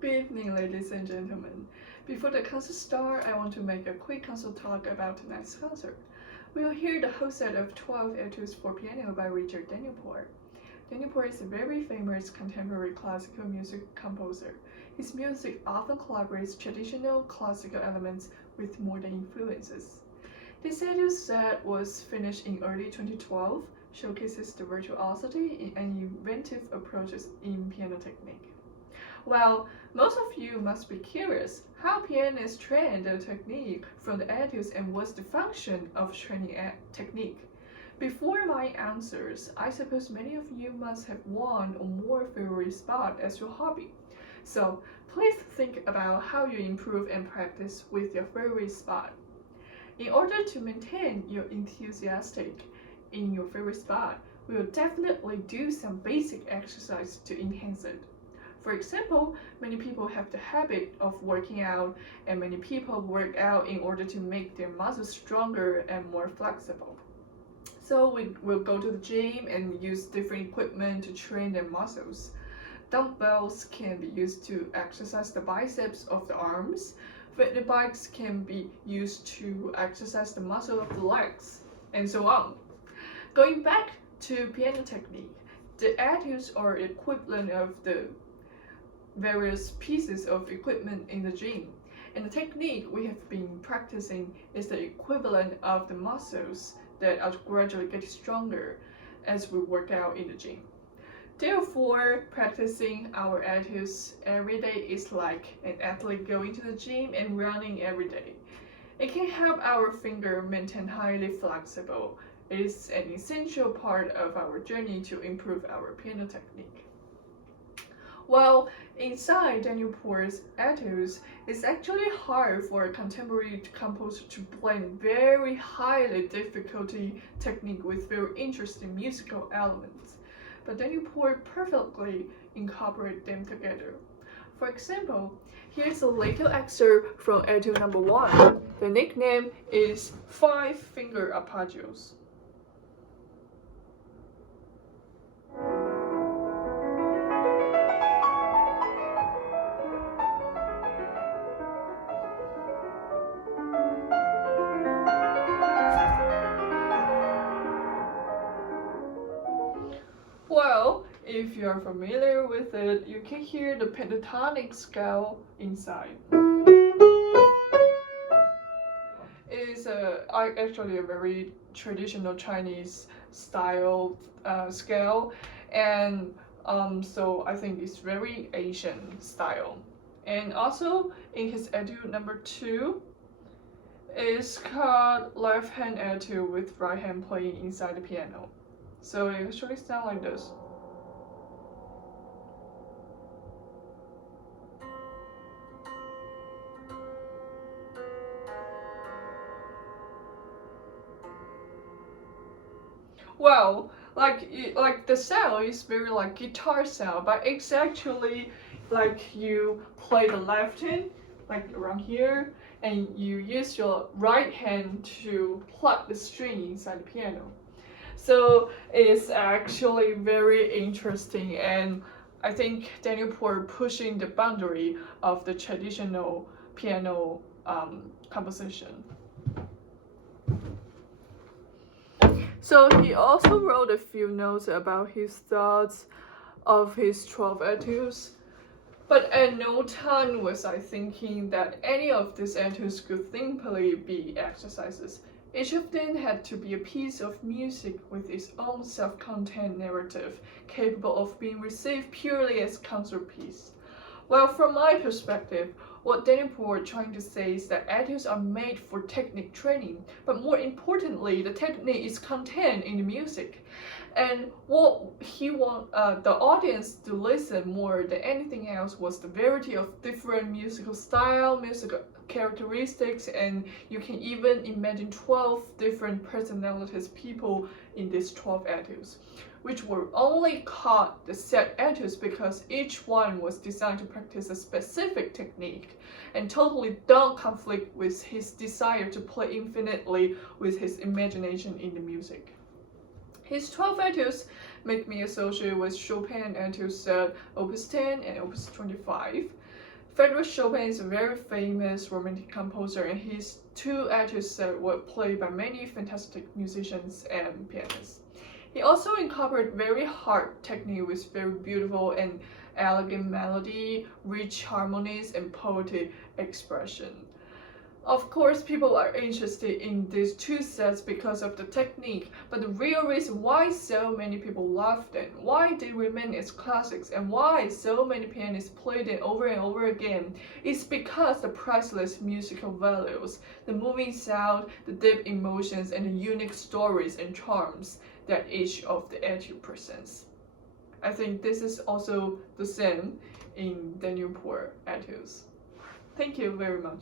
Good evening, ladies and gentlemen. Before the concert starts, I want to make a quick concert talk about tonight's concert. We will hear the whole set of 12 etudes for piano by Richard Danielpour. Danielpour is a very famous contemporary classical music composer. His music often collaborates traditional classical elements with modern influences. This etude set was finished in early 2012, showcases the virtuosity and inventive approaches in piano technique. Well, most of you must be curious how pianists train the technique from the etudes and what's the function of training technique. Before my answers, I suppose many of you must have one or more favorite spot as your hobby. So please think about how you improve and practice with your favorite spot. In order to maintain your enthusiastic in your favorite spot, we will definitely do some basic exercise to enhance it. For example, many people have the habit of working out, and many people work out in order to make their muscles stronger and more flexible. So we will go to the gym and use different equipment to train their muscles. Dumbbells can be used to exercise the biceps of the arms. Fitness bikes can be used to exercise the muscle of the legs, and so on. Going back to piano technique, the etudes are equivalent of the various pieces of equipment in the gym, and the technique we have been practicing is the equivalent of the muscles that are gradually getting stronger as we work out in the gym. Therefore, practicing our etudes every day is like an athlete going to the gym and running every day. It can help our finger maintain highly flexible. It is an essential part of our journey to improve our piano technique. Well, inside Danielpour's etudes, it's actually hard for a contemporary composer to blend very highly difficulty technique with very interesting musical elements. But Danielpour perfectly incorporates them together. For example, here's a little excerpt from etude number 1. The nickname is 5-finger arpeggios. Well, if you are familiar with it, you can hear the pentatonic scale inside. It is actually a very traditional Chinese style scale, and so I think it's very Asian style. And also in his etude number 2, it's called left hand etude with right hand playing inside the piano. So it actually sounds like this. Well, like the sound is very like guitar sound, but it's actually like you play the left hand like around here, and you use your right hand to pluck the string inside the piano. So it's actually very interesting, and I think Danielpour pushing the boundary of the traditional piano composition. So he also wrote a few notes about his thoughts of his 12 etudes. But at no time was I thinking that any of these etudes could simply be exercises. Each of them had to be a piece of music with its own self-contained narrative, capable of being received purely as concert piece. Well, from my perspective, what Danielpour is trying to say is that etudes are made for technique training, but more importantly, the technique is contained in the music. And what he want the audience to listen more than anything else was the variety of different musical style, musical characteristics, and you can even imagine 12 different personalities people in these 12 etudes, which were only called the set etudes because each one was designed to practice a specific technique and totally don't conflict with his desire to play infinitely with his imagination in the music. His 12 etudes make me associate with Chopin etude set Opus 10 and Opus 25. Frédéric Chopin is a very famous Romantic composer, and his two etudes were played by many fantastic musicians and pianists. He also incorporated very hard technique with very beautiful and elegant melody, rich harmonies, and poetic expression. Of course, people are interested in these two sets because of the technique, but the real reason why so many people love them, why they remain as classics, and why so many pianists play them over and over again is because the priceless musical values, the moving sound, the deep emotions, and the unique stories and charms that each of the etude presents. I think this is also the same in Daniel Poor etudes. Thank you very much.